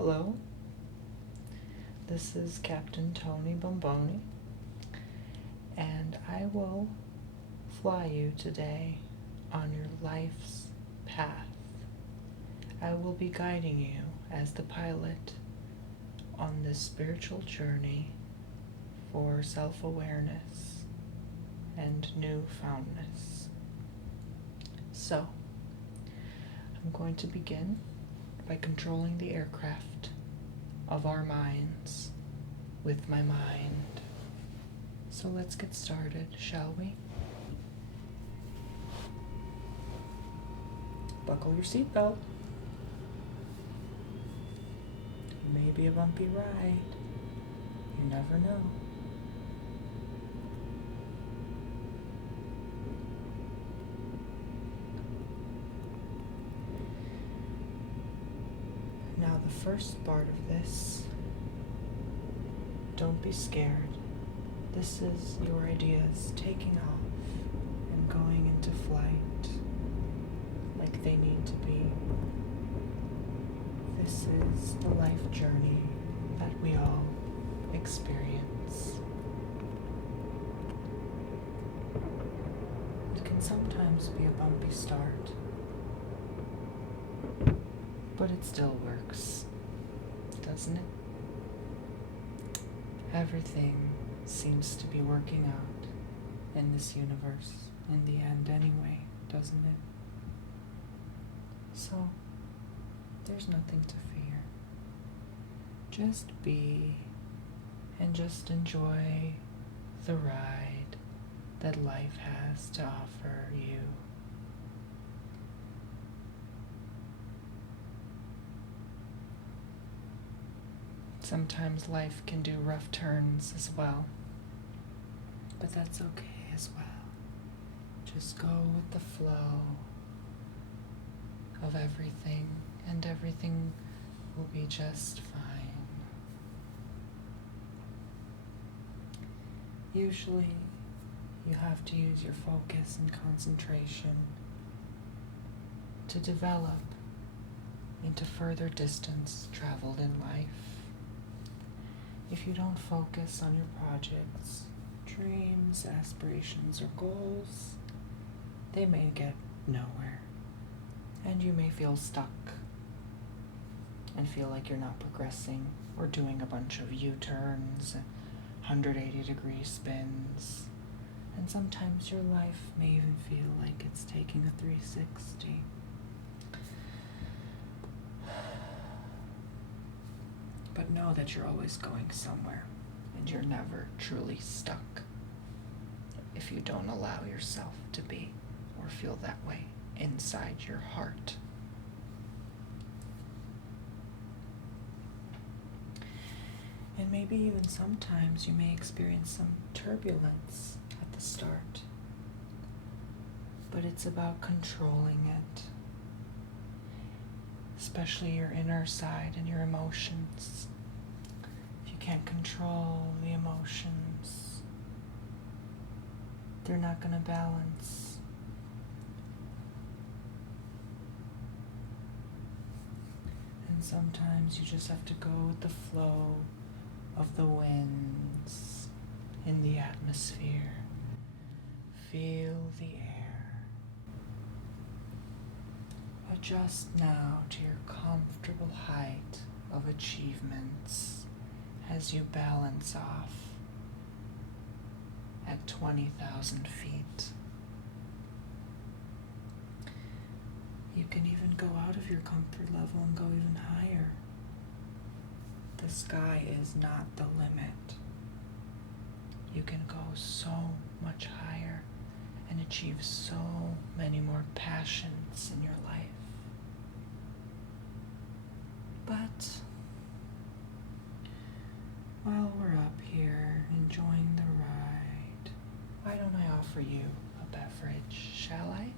Hello, this is Captain Tony Bomboni, and I will fly you today on your life's path. I will be guiding you as the pilot on this spiritual journey for self-awareness and newfoundness. So, I'm going to begin by controlling the aircraft of our minds with my mind. So let's get started, shall we? Buckle your seatbelt. It may be a bumpy ride. You never know. Now the first part of this, don't be scared. This is your ideas taking off and going into flight like they need to be. This is the life journey that we all experience. It can sometimes be a bumpy start, but it still works, doesn't it? Everything seems to be working out in this universe in the end anyway, doesn't it? So, there's nothing to fear. Just be and just enjoy the ride that life has to offer you. Sometimes life can do rough turns as well, but that's okay as well. Just go with the flow of everything, and everything will be just fine. Usually, you have to use your focus and concentration to develop into further distance traveled in life. If you don't focus on your projects, dreams, aspirations, or goals, they may get nowhere, and you may feel stuck and feel like you're not progressing or doing a bunch of U-turns, 180-degree spins, and sometimes your life may even feel like it's taking a 360. But know that you're always going somewhere, and you're never truly stuck if you don't allow yourself to be or feel that way inside your heart. And maybe even sometimes you may experience some turbulence at the start, but it's about controlling it, especially your inner side and your emotions. If you can't control the emotions, they're not going to balance. And sometimes you just have to go with the flow of the winds in the atmosphere. Feel the air. Adjust now to your comfortable height of achievements as you balance off at 20,000 feet. You can even go out of your comfort level and go even higher. The sky is not the limit. You can go so much higher and achieve so many more passions in your life. But while we're up here enjoying the ride, why don't I offer you a beverage, shall I?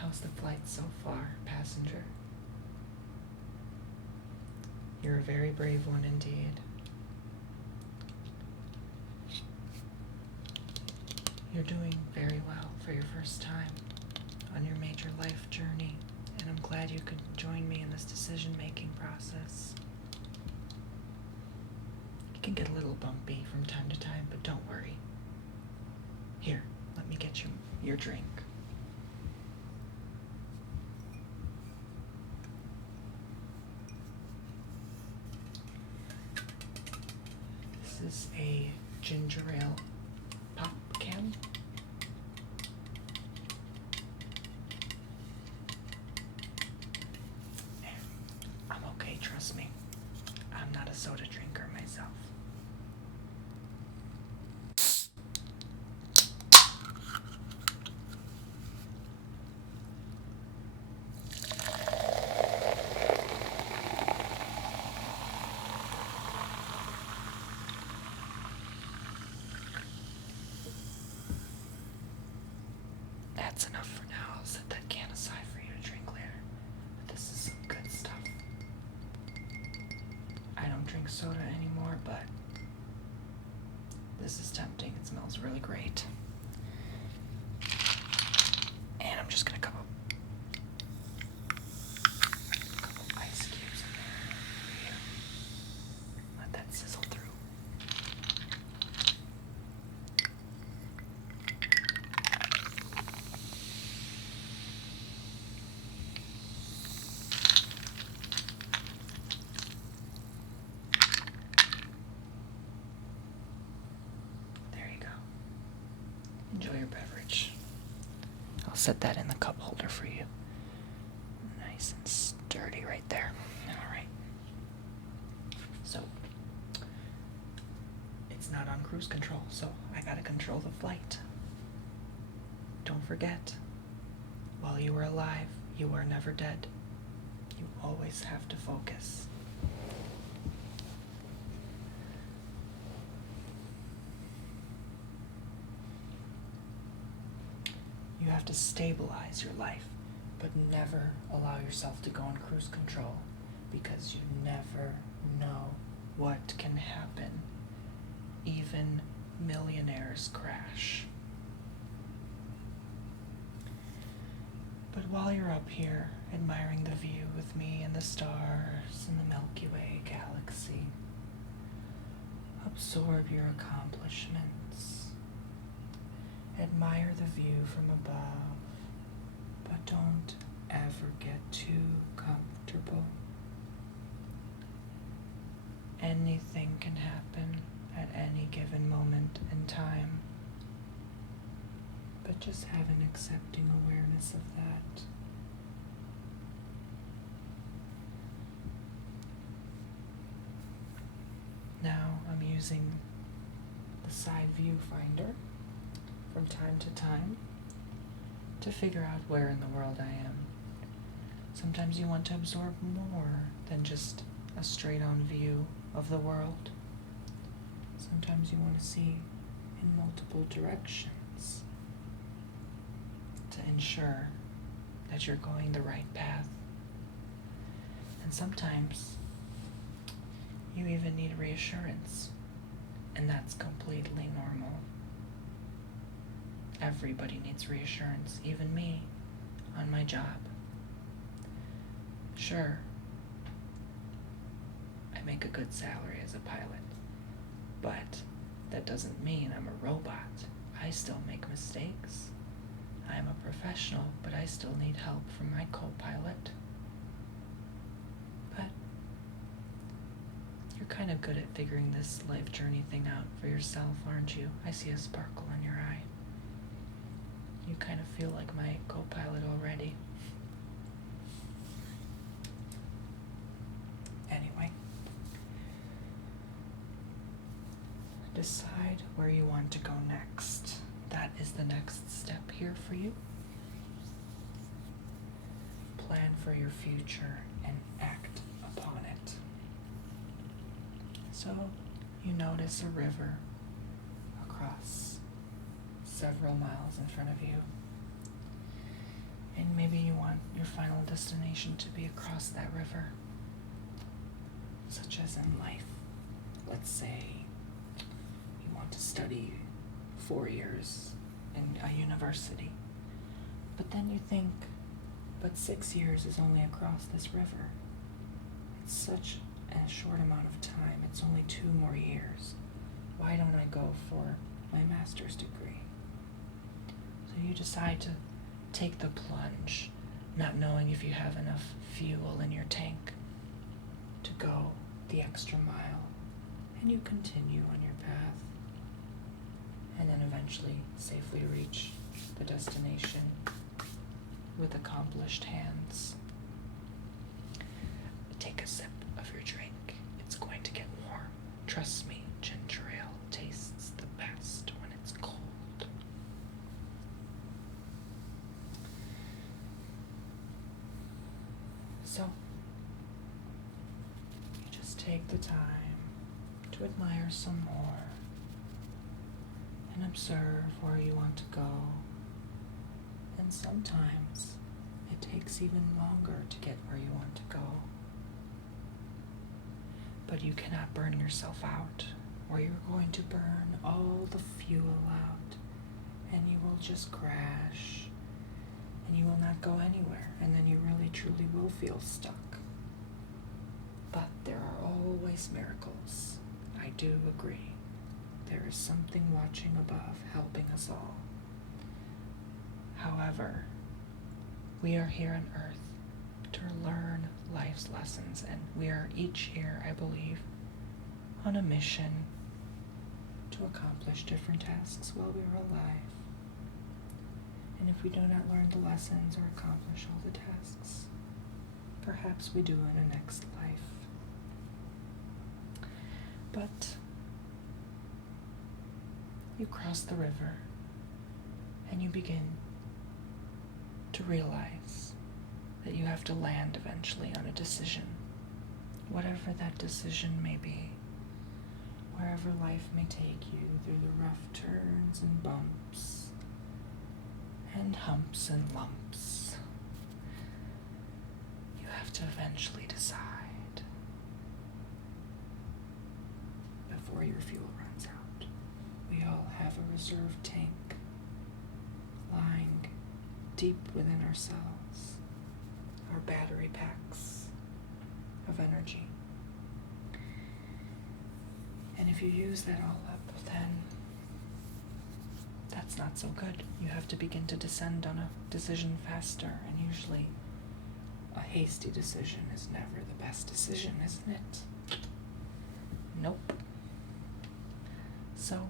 How's the flight so far, passenger? You're a very brave one indeed. You're doing very well for your first time on your major life journey And I'm glad you could join me in this decision-making process. It can get a little bumpy from time to time, but don't worry. Here, let me get you your drink. This is a ginger ale pop can. I'm okay, trust me. I'm not a soda drinker myself. That's enough for now. I'll set that can aside for you to drink later. But this is some good stuff. I don't drink soda anymore, but this is tempting. It smells really great. And I'm just gonna couple ice cubes in there for you. Let that sizzle through. Enjoy your beverage. I'll set that in the cup holder for you. Nice and sturdy right there. Alright. So, it's not on cruise control, so I gotta control the flight. Don't forget, while you are alive, you are never dead. You always have to focus. You have to stabilize your life, but never allow yourself to go on cruise control, because you never know what can happen. Even millionaires crash. But while you're up here admiring the view with me and the stars and the Milky Way galaxy, absorb your accomplishments. Admire the view from above, but don't ever get too comfortable. Anything can happen at any given moment in time, but just have an accepting awareness of that. Now I'm using the side viewfinder from time to time to figure out where in the world I am. Sometimes you want to absorb more than just a straight-on view of the world. Sometimes you want to see in multiple directions to ensure that you're going the right path. And sometimes you even need reassurance, and that's completely normal. Everybody needs reassurance, even me, on my job. Sure, I make a good salary as a pilot, but that doesn't mean I'm a robot. I still make mistakes. I'm a professional, but I still need help from my co-pilot. But you're kind of good at figuring this life journey thing out for yourself, aren't you? I see a sparkle in your eye. You kind of feel like my co-pilot already. Anyway, decide where you want to go next. That is the next step here for you. Plan for your future and act upon it. So, you notice a river across several miles in front of you. And maybe you want your final destination to be across that river. Such as in life. Let's say you want to study 4 years in a university. But then you think, But 6 years is only across this river. It's such a short amount of time. It's only 2 more years. Why don't I go for my master's degree? So you decide to take the plunge, not knowing if you have enough fuel in your tank to go the extra mile, and you continue on your path, and then eventually safely reach the destination with accomplished hands. Take a sip of your drink. It's going to get warm. Trust me, ginger ale tastes the best when it's cold. So, you just take the time to admire some more and observe where you want to go. And sometimes it takes even longer to get where you want to go. But you cannot burn yourself out, or you're going to burn all the fuel out, and you will just crash, and you will not go anywhere, and then you really truly will feel stuck. But there are always miracles. I do agree. There is something watching above, helping us all. However, we are here on Earth to learn life's lessons, and we are each here, I believe, on a mission to accomplish different tasks while we are alive. And if we do not learn the lessons or accomplish all the tasks, perhaps we do in a next life. But you cross the river and you begin to realize that you have to land eventually on a decision, whatever that decision may be, wherever life may take you through the rough turns and bumps and humps and lumps. You have to eventually decide before your fuel runs out. We all have a reserve tank lying deep within ourselves, our battery packs of energy. And if you use that all up, then that's not so good. You have to begin to descend on a decision faster, and usually a hasty decision is never the best decision, isn't it? Nope. So,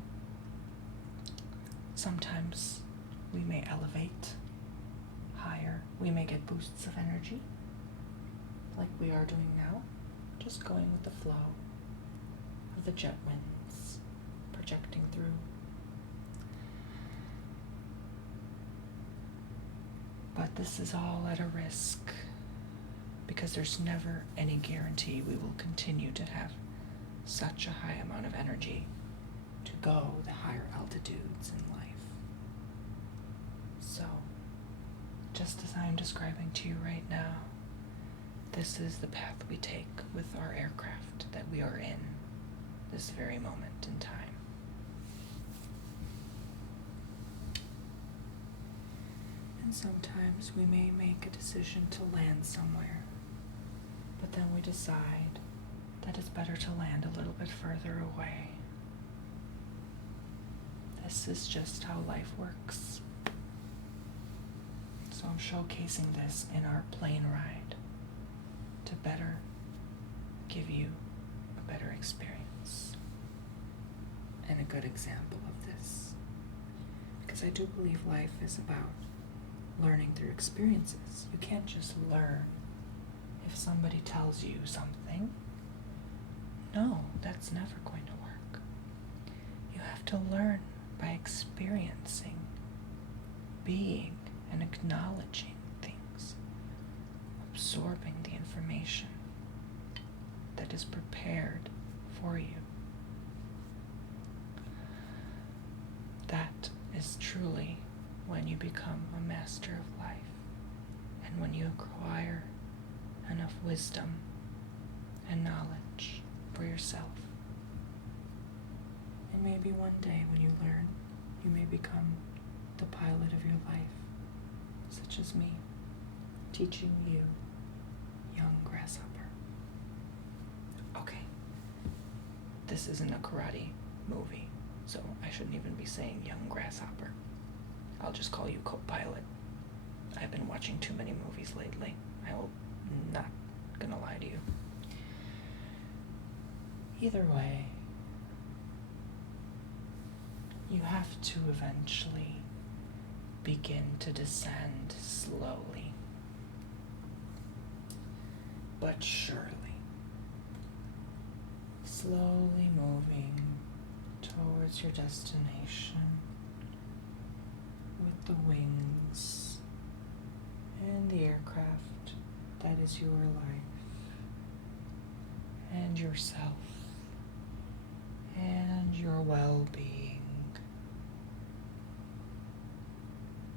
sometimes we may elevate higher. We may get boosts of energy, like we are doing now, just going with the flow of the jet winds projecting through. But this is all at a risk, because there's never any guarantee we will continue to have such a high amount of energy to go the higher altitudes in life. So, just as I'm describing to you right now, this is the path we take with our aircraft that we are in this very moment in time. And sometimes we may make a decision to land somewhere, but then we decide that it's better to land a little bit further away. This is just how life works. So I'm showcasing this in our plane ride to better give you a better experience and a good example of this. Because I do believe life is about learning through experiences. You can't just learn if somebody tells you something. No, that's never going to work. You have to learn by experiencing, being, and acknowledging things, absorbing the information that is prepared for you. That is truly when you become a master of life, and when you acquire enough wisdom and knowledge for yourself. And maybe one day when you learn, you may become the pilot of your life, such as me. teaching you, young grasshopper. Okay, this isn't a karate movie, so I shouldn't even be saying young grasshopper. I'll just call you co-pilot. I've been watching too many movies lately. I'm not gonna lie to you. Either way, you have to eventually begin to descend slowly, but surely. Slowly moving towards your destination with the wings and the aircraft that is your life and yourself and your well-being.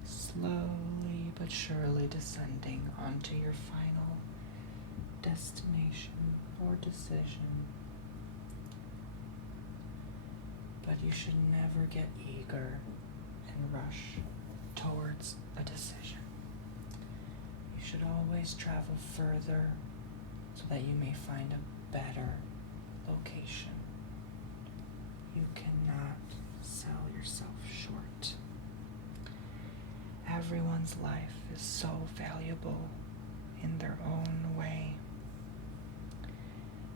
Slowly but surely descending onto your final destination or decision. But you should never get eager and rush towards a decision. You should always travel further so that you may find a better location. You cannot sell yourself short. Everyone's life is so valuable in their own way,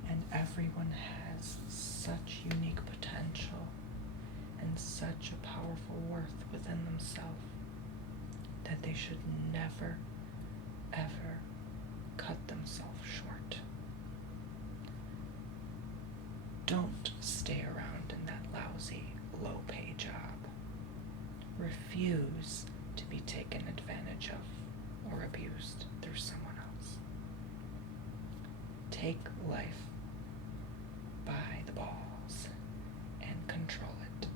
and everyone has such unique potential and such a powerful worth within themselves that they should never, ever cut themselves short. Don't stay around in that lousy, low-pay job. Refuse to be taken advantage of or abused through someone else. Take life by the balls and control it.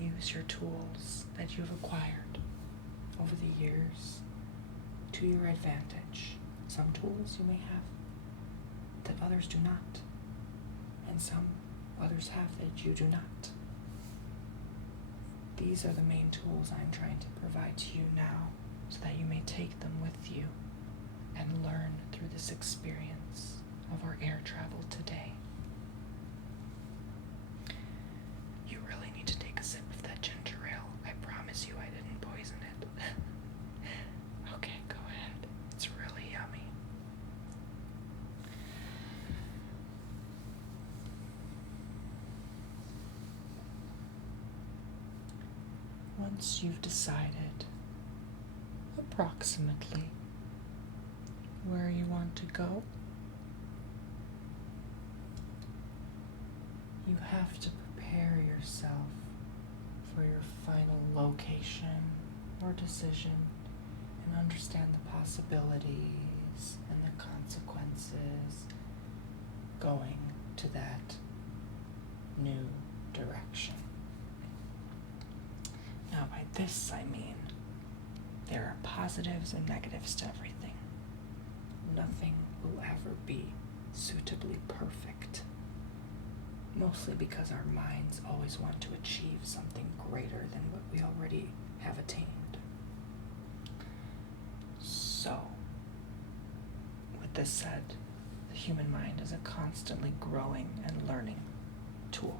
Use your tools that you've acquired over the years to your advantage. Some tools you may have that others do not, and some others have that you do not. These are the main tools I'm trying to provide to you now so that you may take them with you and learn through this experience of our air travel today. You really need to take a sip of that ginger ale. I promise you I didn't poison it. Okay, go ahead. It's really yummy. Once you've decided approximately where you want to go, you have to prepare yourself for your final location or decision and understand the possibilities and the consequences going to that new direction. Now, by this I mean there are positives and negatives to everything. Nothing will ever be suitably perfect, mostly because our minds always want to achieve something greater than what we already have attained. So, with this said, the human mind is a constantly growing and learning tool.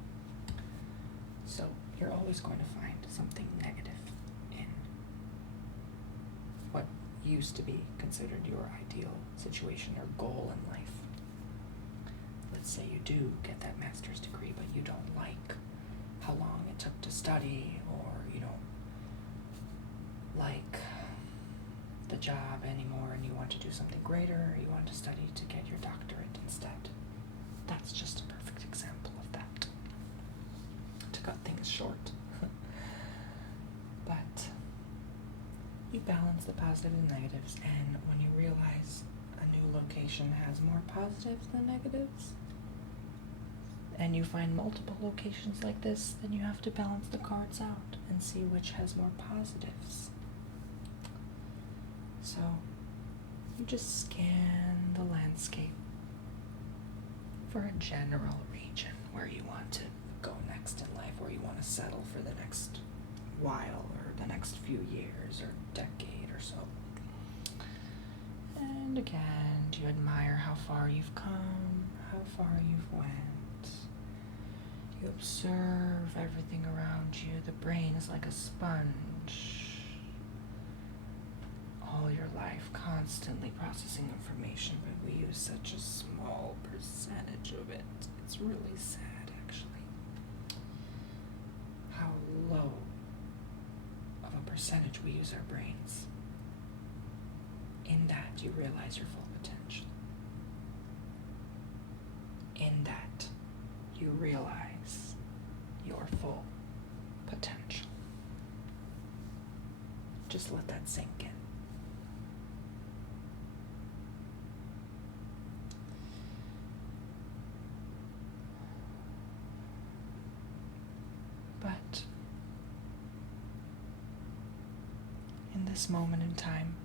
So, you're always going to find something negative in what used to be considered your ideal situation or goal in life. Let's say you do get that master's degree, but you don't like how long it took to study, or you don't like the job anymore and you want to do something greater, or you want to study to get your doctorate instead. That's just a perfect example of that. To cut things short. But you balance the positives and negatives, and when you realize a new location has more positives than negatives, and you find multiple locations like this, then you have to balance the cards out and see which has more positives. So you just scan the landscape for a general region where you want to go next in life, where you want to settle for the next while, or the next few years or decade or so. And again, do you admire how far you've come, how far you've went? You observe everything around you. The brain is like a sponge. All your life, constantly processing information, but we use such a small percentage of it. It's really sad, actually. How low of a percentage we use our brains. In that, you realize your full potential. In that, you realize your full potential. Just let that sink in. But in this moment in time,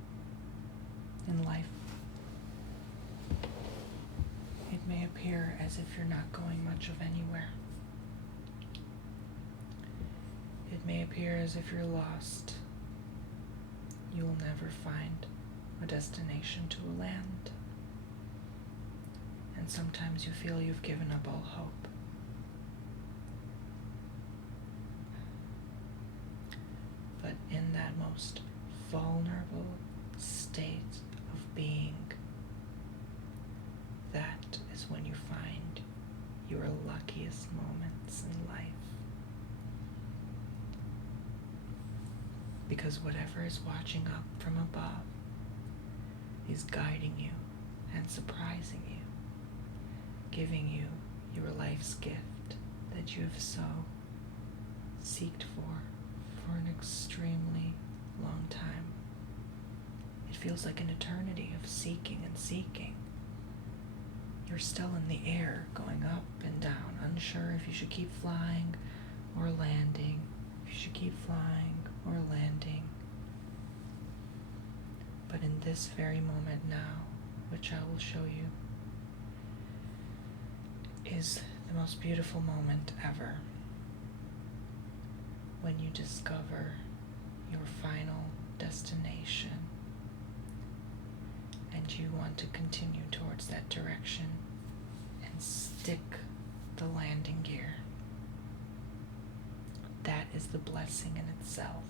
in life, it may appear as if you're not going much of anywhere. It may appear as if you're lost. You will never find a destination to land. And sometimes you feel you've given up all hope. But in that most vulnerable state of being, that is when you find your luckiest moments in life. Because whatever is watching up from above is guiding you and surprising you, giving you your life's gift that you have so seeked for an extremely long time. It feels like an eternity of seeking and seeking. You're still in the air, going up and down, unsure if you should keep flying or landing, if you should keep flying or landing. But in this very moment now, which I will show you, is the most beautiful moment ever. When you discover your final destination and you want to continue towards that direction and stick the landing gear. That is the blessing in itself.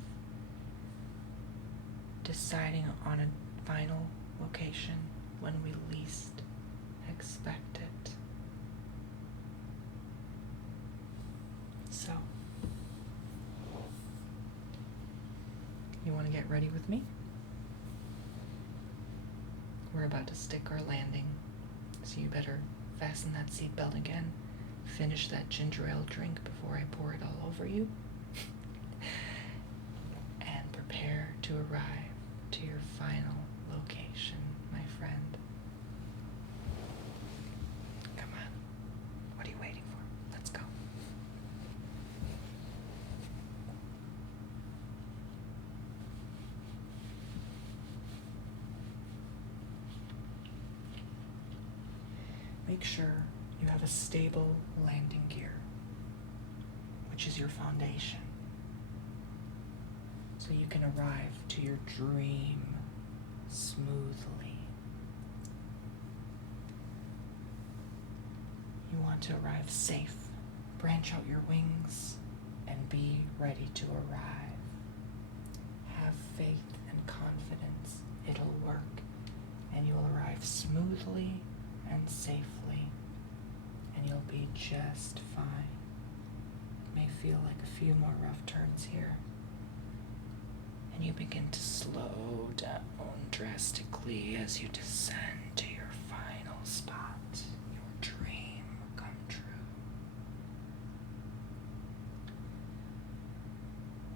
Deciding on a final location when we least expect it. So, you want to get ready with me? We're about to stick our landing, so you better fasten that seatbelt again, finish that ginger ale drink before I pour it all over you, and prepare to arrive to your final location, my friend. Come on, what are you waiting for? Let's go. Make sure you have a stable landing gear, which is your foundation, so you can arrive to your dream smoothly. You want to arrive safe, branch out your wings, and be ready to arrive. Have faith and confidence. It'll work, and you'll arrive smoothly and safely, and you'll be just fine. It may feel like a few more rough turns here, and you begin to slow down drastically as you descend to your final spot, your dream come true.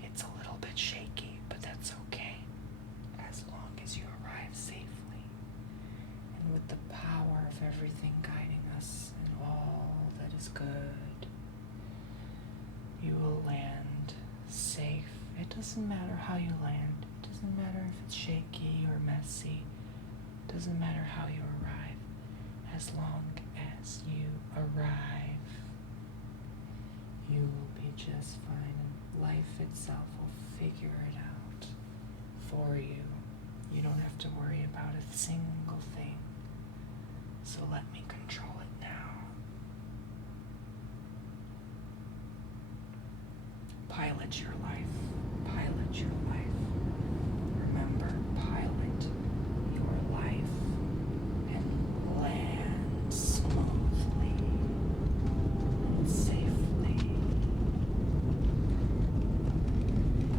It's a little bit shaky, but that's okay, as long as you arrive safely. And with the power of everything guiding us and all that is good, you will land safe. It doesn't matter how you land. It doesn't matter if it's shaky or messy. It doesn't matter how you arrive. As long as you arrive, you will be just fine, and life itself will figure it out for you. You don't have to worry about a single thing. So let me control it now. Pilot your life. Pilot your life. Remember, pilot your life and land smoothly and safely.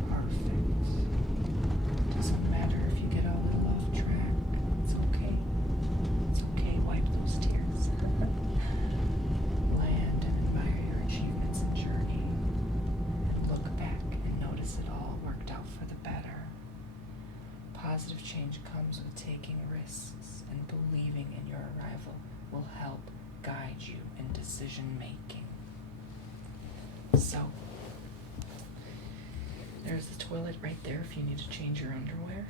Perfect. Doesn't matter if you get a little off track. It's okay. It's okay. Wipe those tears. Land and admire your achievements and journey. And look back and notice it all worked out for the better. Positive change comes with taking risks, and believing in your arrival will help guide you in decision making. So, there's the toilet right there if you need to change your underwear.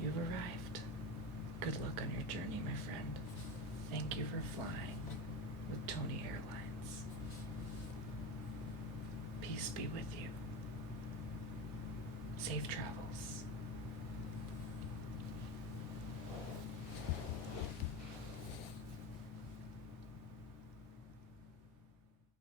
You've arrived. Good luck on your journey, my friend. Thank you for flying with Tony Airlines. Peace be with you. Safe travels.